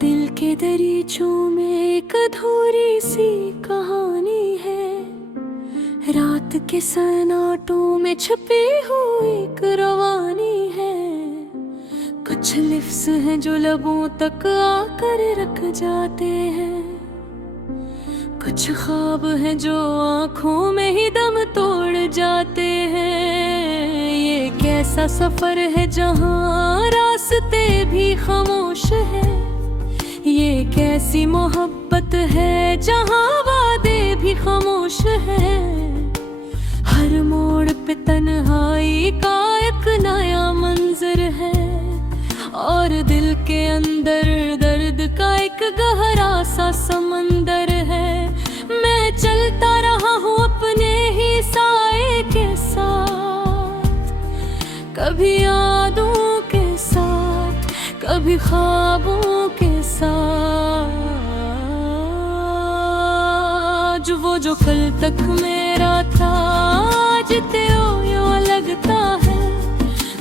दिल के दरीचों में एक अधूरी सी कहानी है, रात के सन्नाटों में छुपी हुई एक रवानी है। कुछ लिफ्ज़ हैं जो लबों तक आकर रख जाते हैं, कुछ ख्वाब हैं जो आँखों में ही दम तोड़ जाते हैं। ये कैसा सफर है जहाँ रास्ते भी खामोश है, ये कैसी मोहब्बत है जहाँ वादे भी खामोश है। हर मोड़ पे तन्हाई का एक नया मंजर है, और दिल के अंदर दर्द का एक गहरा सा समंदर है। मैं चलता रहा हूँ अपने ही साए के साथ, कभी यादों के साथ, कभी ख्वाबों के साथ। वो जो कल तक मेरा था आज त्यों लगता है।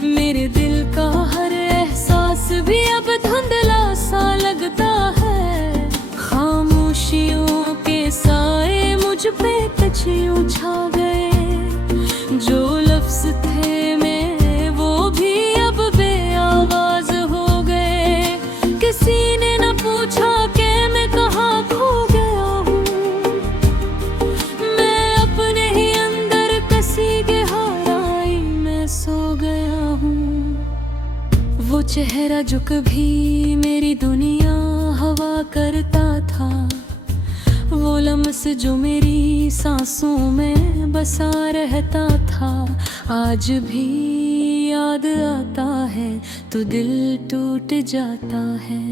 मेरे दिल का हर एहसास भी अब धुंधला सा लगता है। खामोशियों के साए मुझ पे कचियों छा गए, जो लफ्ज़ थे मेरे वो भी अब बेआवाज हो गए। किसी ने न पूछा कि मैं कहाँ खो गया हूँ, मैं अपने ही अंदर कसी गहराई में सो गया हूँ। वो चेहरा जो कभी मेरी दुनिया हवा करता था, वो लम्स जो मेरी सांसों में बसा रहता था, आज भी याद आता है तो दिल टूट जाता है।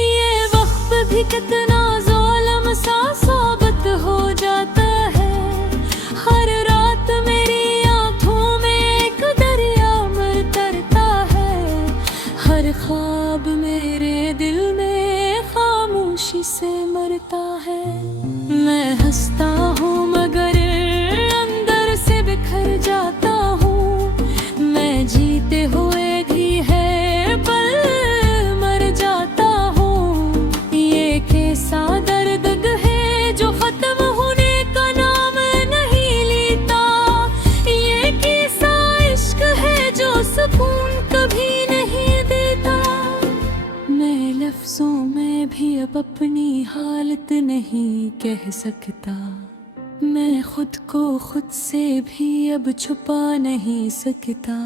ये वक्त भी कितना ज़ालिम सा साबित हो जाता है। हर रात मेरी आँखों में एक दरिया तरता है, हर ख्वाब मेरे दिल में खामोशी से मरता है। मैं हंसता हूँ मगर अंदर से बिखर जाता हूँ, मैं जीते हुए भी है पल मर जाता हूँ। ये कैसा दर्द है जो खत्म होने का नाम नहीं लेता, ये कैसा इश्क है जो सुकून कभी नहीं देता। मैं लफ्ज़ों में भी अब अपनी हालत नहीं कह सकता, मैं खुद को खुद से भी अब छुपा नहीं सकता।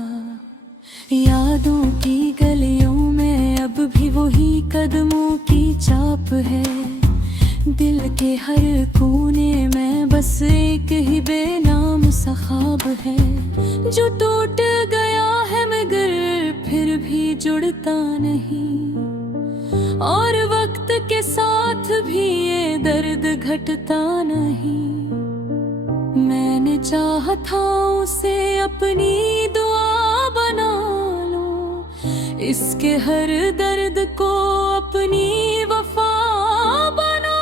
यादों की गलियों में अब भी वही कदमों की छाप है, दिल के हर कोने में बस एक ही बेनाम सा ख्वाब है, जो टूट गया है मगर फिर भी जुड़ता नहीं। और वक्त के साथ भी ये दर्द घटता नहीं। मैंने चाहा था उसे अपनी दुआ बना लूं, इसके हर दर्द को अपनी वफा बना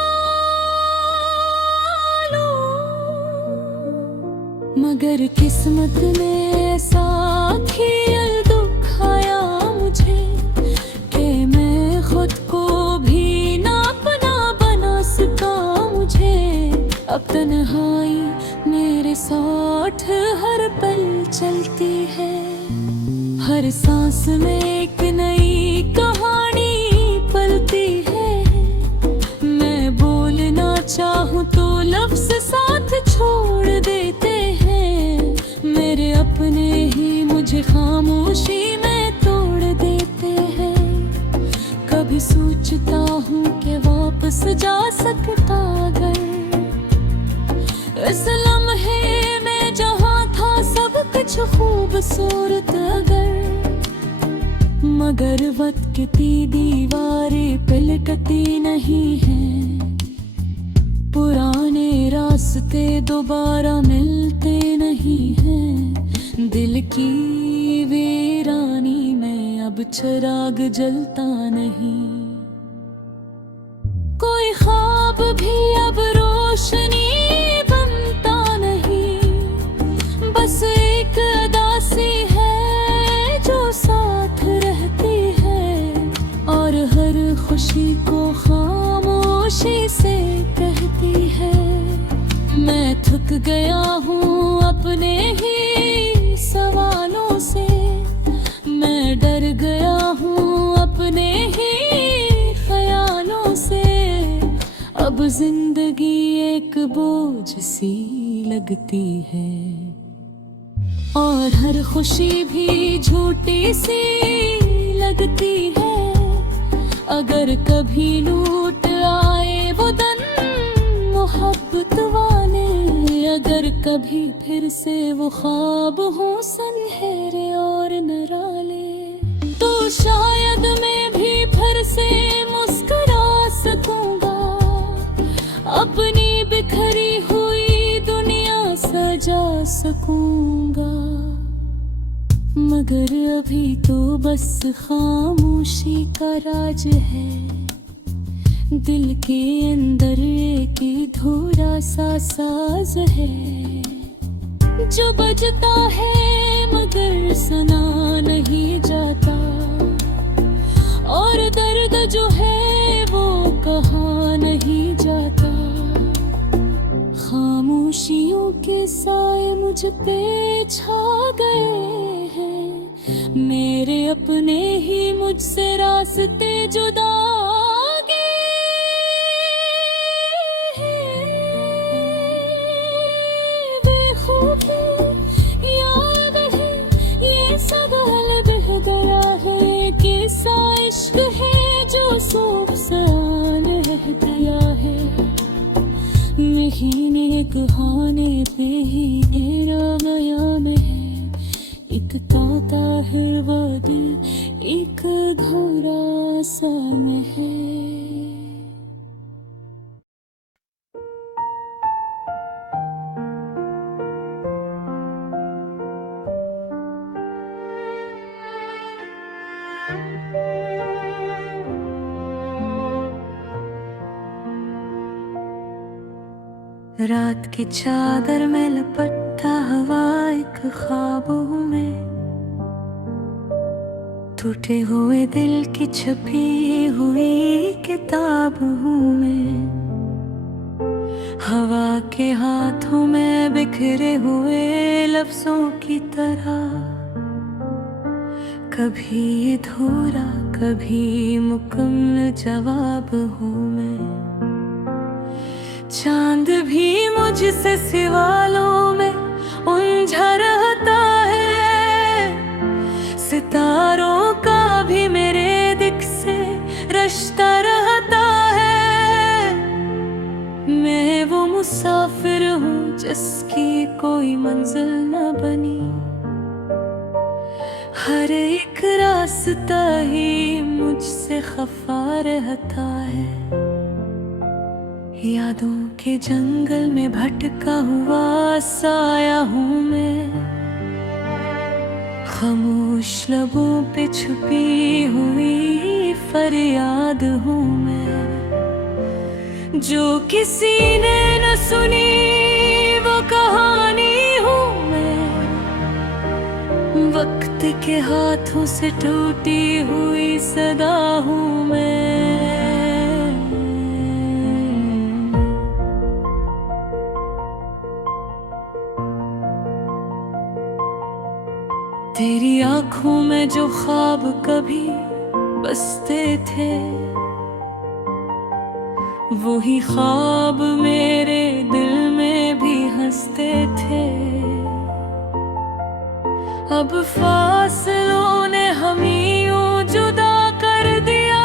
लूं। मगर किस्मत ने ऐसा खेल दुखाया मुझे कि मैं खुद को भी ना अपना बना सका। मुझे अब तन्हाई मेरे साथ हर पल चलती है, हर सांस में एक नई कहानी पलती है। मैं बोलना चाहूँ तो लफ्ज़ साथ छोड़ देते हैं, मेरे अपने ही मुझे खामोशी में तोड़ देते हैं। कभी सोचता हूँ कि वापस जा सकता अगर इस लम्हे में जहाँ था सब कुछ खूबसूरत अगर, मगर वक्त की दीवारें पलटती नहीं हैं, पुराने रास्ते दोबारा मिलते नहीं हैं। दिल की वीरानी में अब चिराग जलता नहीं, कोई ख्वाब भी अब रोशनी बनता नहीं, बस एक अदा सी है जो साथ रहती है और हर खुशी को खामोशी से कहती है। मैं थक गया हूँ अपने ही सवालों से, मैं डर गया हूँ अपने ही ख्यालों से। अब जिंदगी एक बोझ सी लगती है और हर खुशी भी झूठी सी लगती है। अगर कभी लूट आए वो दिन मोहब्बत वाले, अगर कभी फिर से वो ख्वाब हो सुनहरे और निराले, तो शायद मैं भी फिर से मुस्कुरा सकूंगा, अपनी बिखरी हुई दुनिया सजा सकूंगा। मगर अभी तो बस खामोशी का राज है, दिल के अंदर एक अधूरा सा साज है जो बजता है मगर सुना नहीं जाता, और दर्द जो है वो कहा नहीं जाता। खामोशियों के साए मुझ पे छा गए हैं, मेरे अपने ही मुझसे रास्ते जुदा महीने कहाने पे ही मेरा बयान है, एक ताता है वो दिल एक घोरा सा है। रात की चादर में लपटा हवा एक ख्वाबों में, टूटे हुए दिल की छपी हुई किताब हूँ मैं। हवा के हाथों में बिखरे हुए लफ्जों की तरह, कभी अधूरा कभी मुकम्मल जवाब हूँ मैं। चांद भी मुझसे सवालों में उलझा रहता है, सितारों का भी मेरे दिल से रिश्ता रहता है। मैं वो मुसाफिर हूँ जिसकी कोई मंजिल न बनी, हर एक रास्ता ही मुझसे खफा रहता है। यादों के जंगल में भटका हुआ साया हूँ मैं, खामोश लबों पे छुपी हुई फरियाद हूँ मैं। जो किसी ने न सुनी वो कहानी हूँ मैं, वक्त के हाथों से टूटी हुई सदा हूँ मैं। तेरी आँखों में जो ख्वाब कभी बसते थे, वही ख्वाब मेरे दिल में भी हंसते थे। अब फासलों ने हमें यूं जुदा कर दिया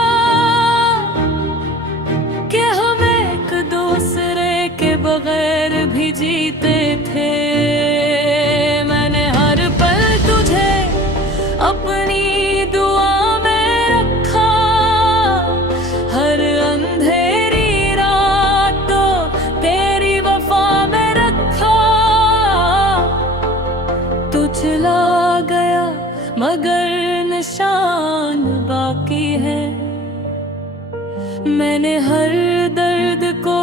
कि हम एक दूसरे के बगैर भी जीते थे। अपनी दुआ में रखा, हर अंधेरी रात तो तेरी वफा में रखा। तू चला गया मगर निशान बाकी है, मैंने हर दर्द को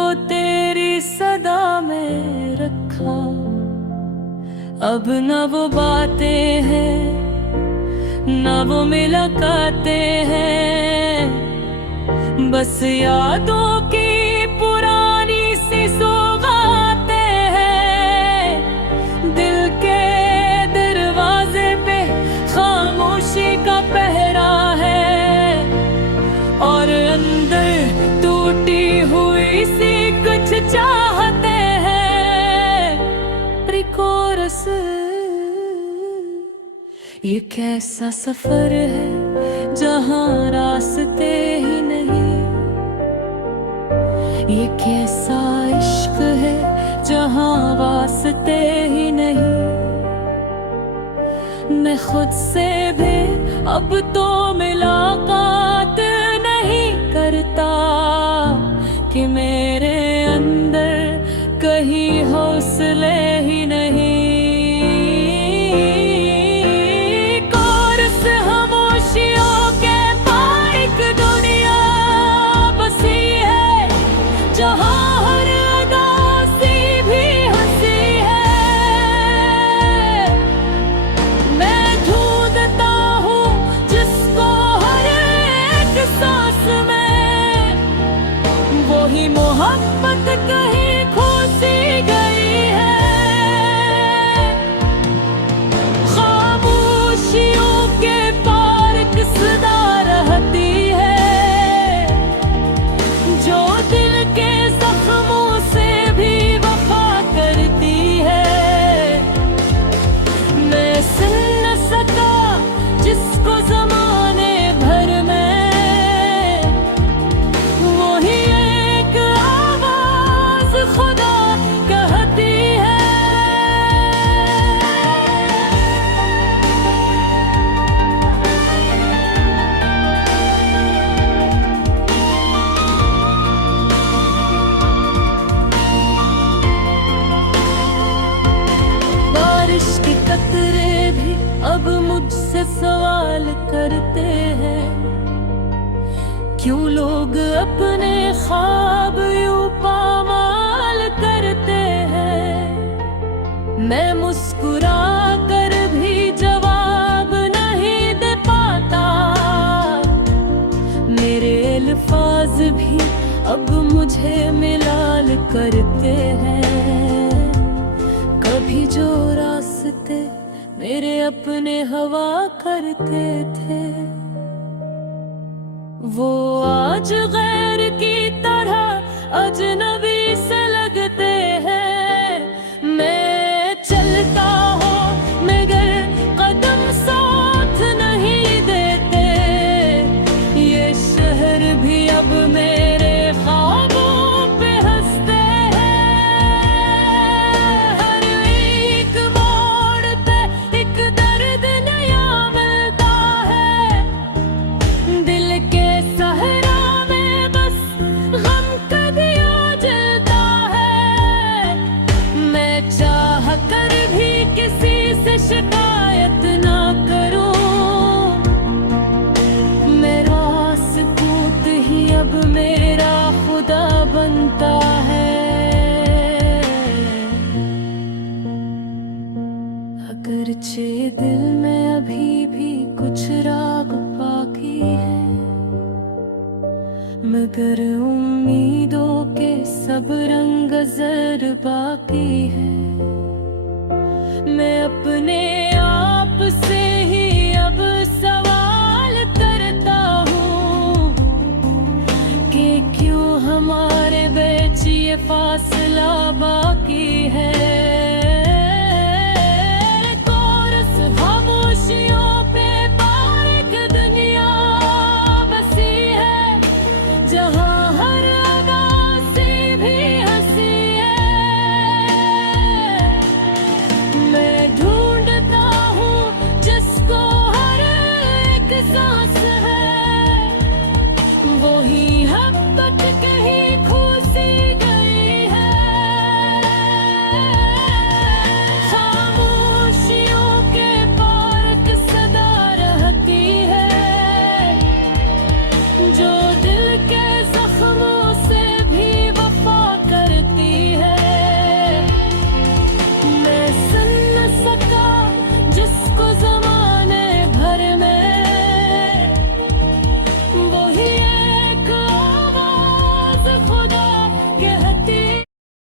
अब न वो बातें हैं, न वो मुलाकातें हैं, बस यादों की पुरानी सी सौगातें हैं। दिल के दरवाजे पे खामोशी का पहरा है, और अंदर टूटी हुई सी कुछ चाहते हैं। प्रिकोरस, ये कैसा सफर है जहां रास्ते ही नहीं। ये कैसा इश्क है जहां वास्ते ही नहीं। मैं खुद से भी अब तो मुलाकात नहीं करता, कि मेरे अंदर कहीं हौसले ही नहीं। कोरस खामोशियों के पार एक दुनिया बसी है, जहां हर अदा सी भी हंसी है। मैं ढूंढता हूँ जिसको हर एक सांस में, वही मोहब्बत कहीं खो सी गई है। खामोशियों के पार एक सदा रहती है, जो दिल के जख्मों से भी वफा करती है। मैं सुन न सका जिसको जमाने भर में, वही एक आवाज खुदा कहती है। बारिश के कतरे भी अब मुझसे सवाल करते हैं, क्यों लोग अपने ख्वाब यूं पामाल करते हैं। मैं मुस्कुरा कर भी जवाब नहीं दे पाता, मेरे अल्फाज भी अब मुझे मिलाल करते हैं। कभी जो रास्ते मेरे अपने हवा करते थे, वो आज गैर की तरह अजनबी से लगते हैं। मैं चलता हूँ मगर कदम साथ नहीं देते, ये शहर भी अब मेरे ख्वाबों पे हंसते हैं। हर एक मोड़ पे एक दर्द नया मिलता है, दिल के सहरा में बस गम का दिया जलता है। मैं चाह कर भी किसी से शिकायत ना करूं, मेरा सुकूत ही अब मेरा खुदा बनता है। अगरचे दिल में अभी भी कुछ राग बाकी है, मगर उम्मीदों के सब रंग जर बाकी है। मैं अपने आप से